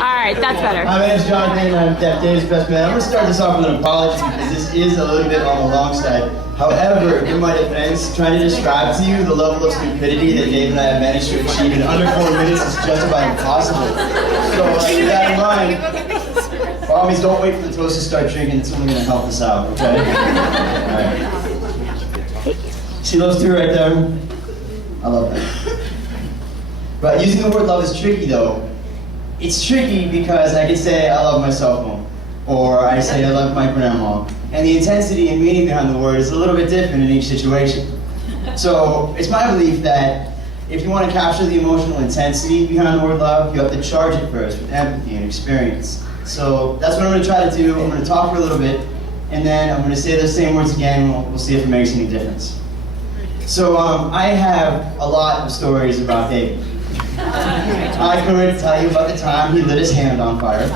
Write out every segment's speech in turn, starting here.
right, that's better. My name is Jonathan, I'm Dave's best man. I'm going to start this off with an apology because this is a little bit on the long side. However, in my defense, trying to describe to you the level of stupidity that Dave and I have managed to achieve in under 4 minutes is just about impossible. So keep that in mind. Homies, don't wait for the toast to start drinking. It's only going to help us out, okay? Alright. See those two right there? I love that. But using the word love is tricky though. It's tricky because I can say I love my cell phone, or I say I love my grandma. And the intensity and meaning behind the word is a little bit different in each situation. So it's my belief that if you want to capture the emotional intensity behind the word love, you have to charge it first with empathy and experience. So that's what I'm going to try to do. I'm going to talk for a little bit, and then I'm going to say those same words again, and we'll see if it makes any difference. So I have a lot of stories about David. I could tell you about the time he lit his hand on fire.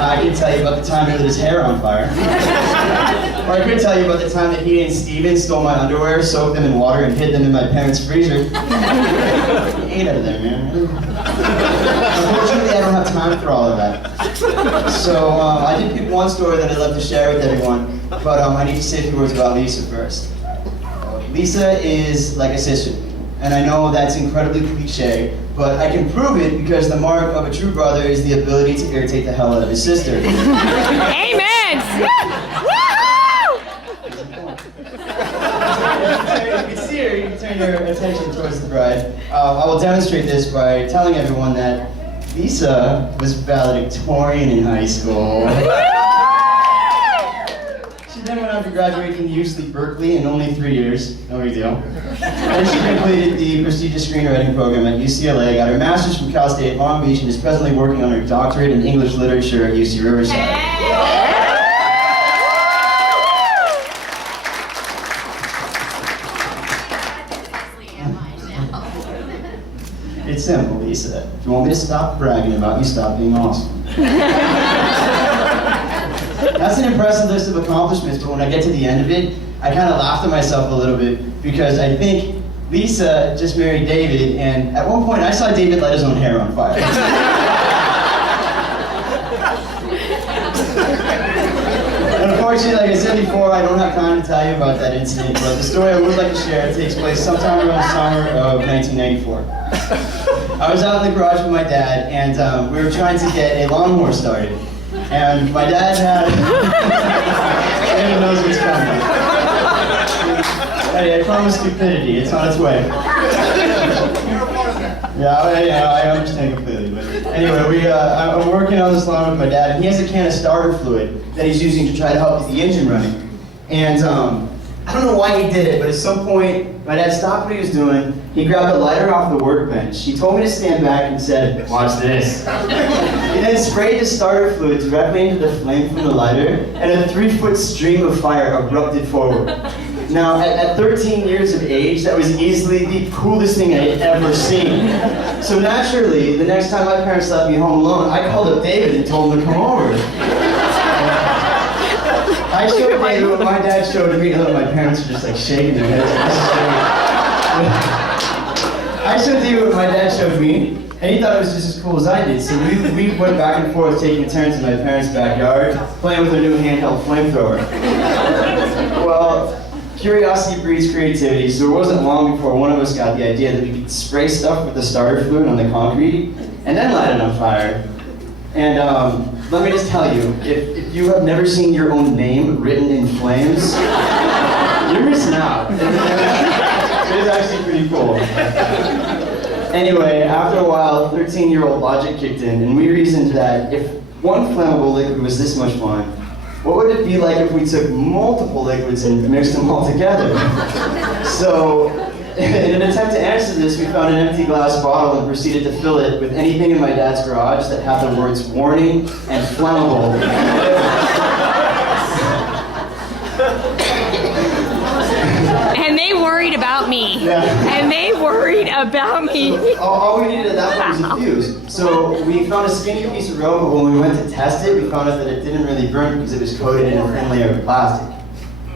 I could tell you about the time he lit his hair on fire. Or I could tell you about the time that he and Steven stole my underwear, soaked them in water, and hid them in my parents' freezer. Get out of there, man. Unfortunately, I don't have time for all of that. So I did pick one story that I'd love to share with everyone, but I need to say a few words about Lisa first. Lisa is like a sister. And I know that's incredibly cliche, but I can prove it because the mark of a true brother is the ability to irritate the hell out of his sister. Amen! Woohoo! If you can see her, you can turn your attention towards the bride. I will demonstrate this by telling everyone that Lisa was valedictorian in high school. She then went on to graduate from UC Berkeley in only 3 years, no big deal. Then she completed the prestigious screenwriting program at UCLA, got her master's from Cal State Long Beach, and is presently working on her doctorate in English literature at UC Riverside. It's simple, Lisa. If you want me to stop bragging about you, stop being awesome. That's an impressive list of accomplishments, but when I get to the end of it, I kind of laughed at myself a little bit because I think Lisa just married David, and at one point I saw David light his own hair on fire. Unfortunately, like I said before, I don't have time to tell you about that incident, but the story I would like to share takes place sometime around the summer of 1994. I was out in the garage with my dad, and we were trying to get a lawnmower started. And my dad had... David knows what's coming. Hey, I promise stupidity. It's on its way. Yeah, I understand completely. But anyway, I'm working on this lawn with my dad, and he has a can of starter fluid that he's using to try to help get the engine running. And I don't know why he did it, but at some point, my dad stopped what he was doing. He grabbed a lighter off the workbench. He told me to stand back and said, "Watch this." He then sprayed the starter fluid directly into the flame from the lighter, and a 3-foot stream of fire erupted forward. Now, at 13 years of age, that was easily the coolest thing I had ever seen. So naturally, the next time my parents left me home alone, I called up David and told him to come over. I showed David what my dad showed me, and my parents were just like shaking their heads. I showed David what my dad showed me, and he thought it was just as cool as I did. So we went back and forth taking turns in my parents' backyard, playing with a new handheld flamethrower. Well, curiosity breeds creativity, so it wasn't long before one of us got the idea that we could spray stuff with the starter fluid on the concrete, and then light it on fire. And let me just tell you, if you have never seen your own name written in flames, you're missing out. It is actually pretty cool. Anyway, after a while, 13-year-old logic kicked in, and we reasoned that if one flammable liquid was this much fun, what would it be like if we took multiple liquids and mixed them all together? So, in an attempt to answer this, we found an empty glass bottle and proceeded to fill it with anything in my dad's garage that had the words "warning" and "flammable." And they worried about me. Yeah. And they worried about me. All we needed at that point was a fuse. So we found a skinny piece of rope, but when we went to test it, we found out that it didn't really burn because it was coated in a thin layer of plastic.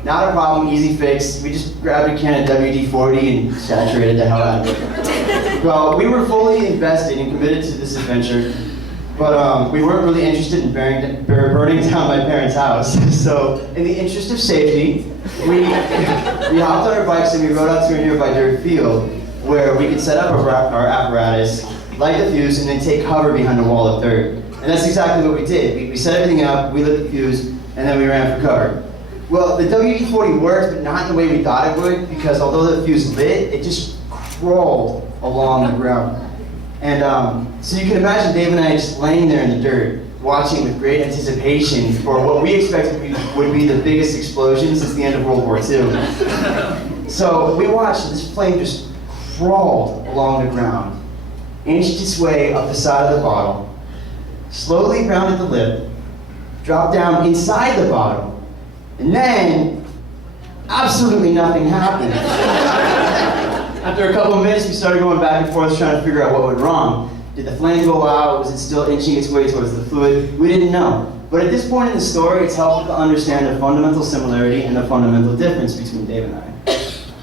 Not a problem, easy fix. We just grabbed a can of WD-40 and saturated the hell out of it. Well, we were fully invested and committed to this adventure. But we weren't really interested in burning down my parents' house. So in the interest of safety, we hopped on our bikes and we rode out to a nearby dirt field where we could set up our apparatus, light the fuse, and then take cover behind a wall of dirt. And that's exactly what we did. We set everything up, we lit the fuse, and then we ran for cover. Well, the WD-40 worked, but not in the way we thought it would, because although the fuse lit, it just crawled along the ground. And so you can imagine Dave and I just laying there in the dirt, watching with great anticipation for what we expected would be the biggest explosion since the end of World War II. So we watched, and this flame just crawled along the ground, inched its way up the side of the bottle, slowly rounded the lip, dropped down inside the bottle, and then absolutely nothing happened. After a couple of minutes, we started going back and forth trying to figure out what went wrong. Did the flame go out? Was it still inching its way towards the fluid? We didn't know. But at this point in the story, it's helpful to understand the fundamental similarity and the fundamental difference between Dave and I.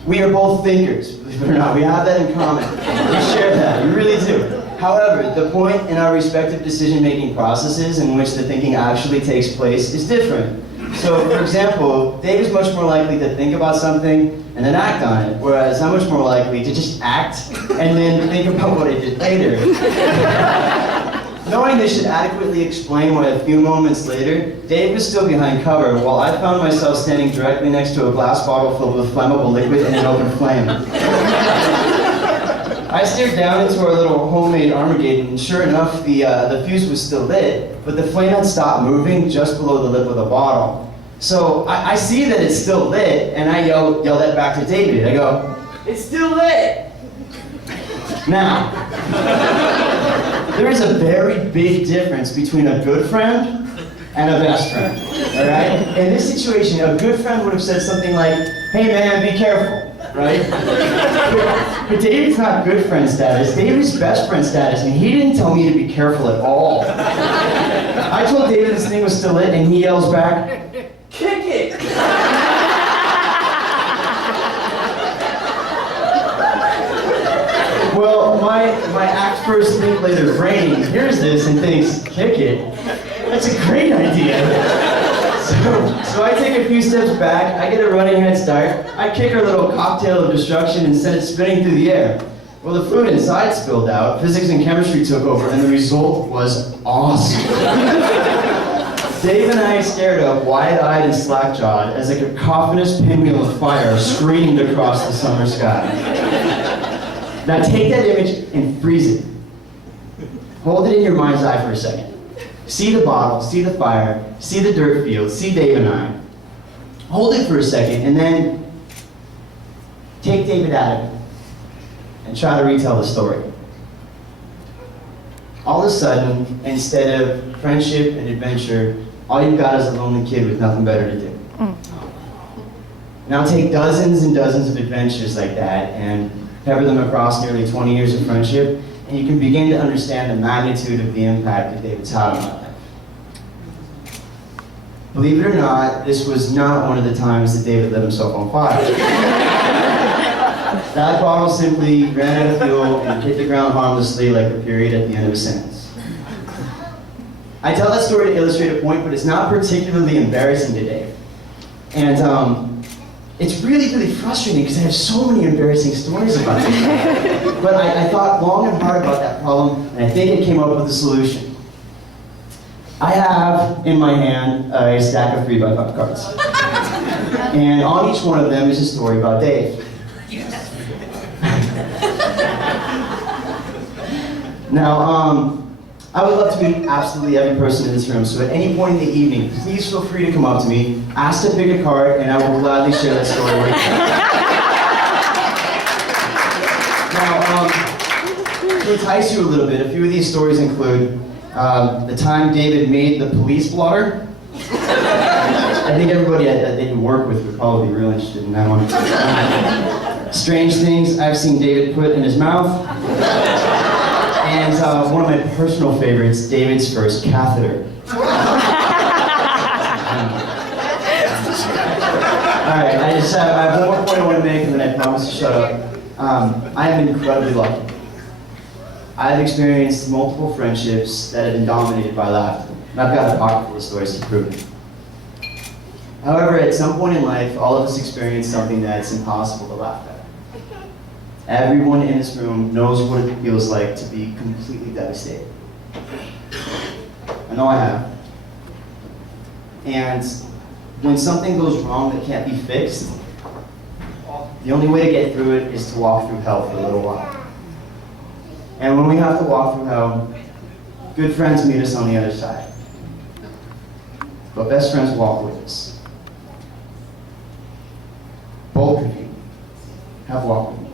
We are both thinkers, believe it or not. We have that in common. We share that, we really do. However, the point in our respective decision-making processes in which the thinking actually takes place is different. So, for example, Dave is much more likely to think about something and then act on it, whereas I'm much more likely to just act and then think about what I did later. Knowing this should adequately explain why a few moments later, Dave was still behind cover while I found myself standing directly next to a glass bottle filled with flammable liquid and an open flame. I stared down into our little homemade Armageddon, and sure enough, the fuse was still lit, but the flame had stopped moving just below the lip of the bottle. So I see that it's still lit, and I yell that back to David. I go, "It's still lit!" Now, there is a very big difference between a good friend and a best friend, all right? In this situation, a good friend would have said something like, "Hey man, be careful." Right? But David's not good friend status. David's best friend status, and he didn't tell me to be careful at all. I told David this thing was still lit, and he yells back, "Kick it!" Well, my act first, think later brain hears this and thinks, "Kick it? That's a great idea." So I take a few steps back, I get a running head start, I kick our little cocktail of destruction and send it spinning through the air. Well, the fluid inside spilled out, physics and chemistry took over, and the result was awesome. Dave and I stared up, wide-eyed and slack-jawed, as a cacophonous pinwheel of fire screamed across the summer sky. Now take that image and freeze it. Hold it in your mind's eye for a second. See the bottle, see the fire, see the dirt field, see Dave and I. Hold it for a second, and then take David out of it and try to retell the story. All of a sudden, instead of friendship and adventure, all you've got is a lonely kid with nothing better to do. Now take dozens and dozens of adventures like that and pepper them across nearly 20 years of friendship, and you can begin to understand the magnitude of the impact that David's had on my life. Believe it or not, this was not one of the times that David lit himself on fire. That bottle simply ran out of fuel and hit the ground harmlessly like a period at the end of a sentence. I tell that story to illustrate a point, but it's not particularly embarrassing to Dave. And it's really, really frustrating because I have so many embarrassing stories about this. But I thought long and hard about that problem, and I think I came up with a solution. I have in my hand a stack of 3x5 cards. And on each one of them is a story about Dave. Now, I would love to meet absolutely every person in this room, so at any point in the evening, please feel free to come up to me, ask to pick a card, and I will gladly share that story with you. Now, to entice you a little bit, a few of these stories include the time David made the police blotter. I think everybody that you work with would probably be real interested in that one. Strange things I've seen David put in his mouth. And one of my personal favorites, David's first catheter. Alright, I have one more point I want to make and then I promise to shut up. I am incredibly lucky. I've experienced multiple friendships that have been dominated by laughter, and I've got a pocket full of stories to prove it. However, at some point in life, all of us experience something that's impossible to laugh at. Everyone in this room knows what it feels like to be completely devastated. I know I have. And when something goes wrong that can't be fixed, the only way to get through it is to walk through hell for a little while. And when we have to walk through hell, good friends meet us on the other side. But best friends walk with us. Both of you have walked with me.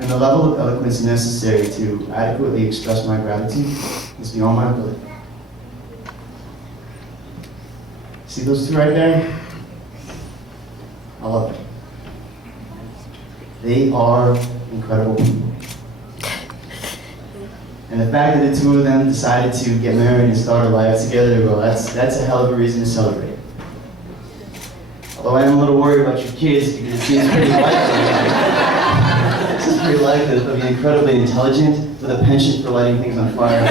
And the level of eloquence necessary to adequately express my gratitude is beyond my ability. See those two right there? I love them. They are incredible people. And the fact that the two of them decided to get married and start a life together, well, that's a hell of a reason to celebrate. Although I am a little worried about your kids because it seems pretty likely. It seems pretty likely that they'll be incredibly intelligent with a penchant for lighting things on fire.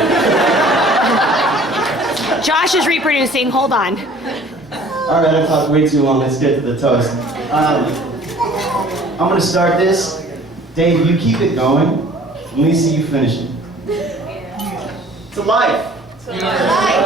Josh is reproducing. Hold on. All right, I've talked way too long. Let's get to the toast. I'm going to start this. Dave, you keep it going. Let me see you finish it. To life. To life.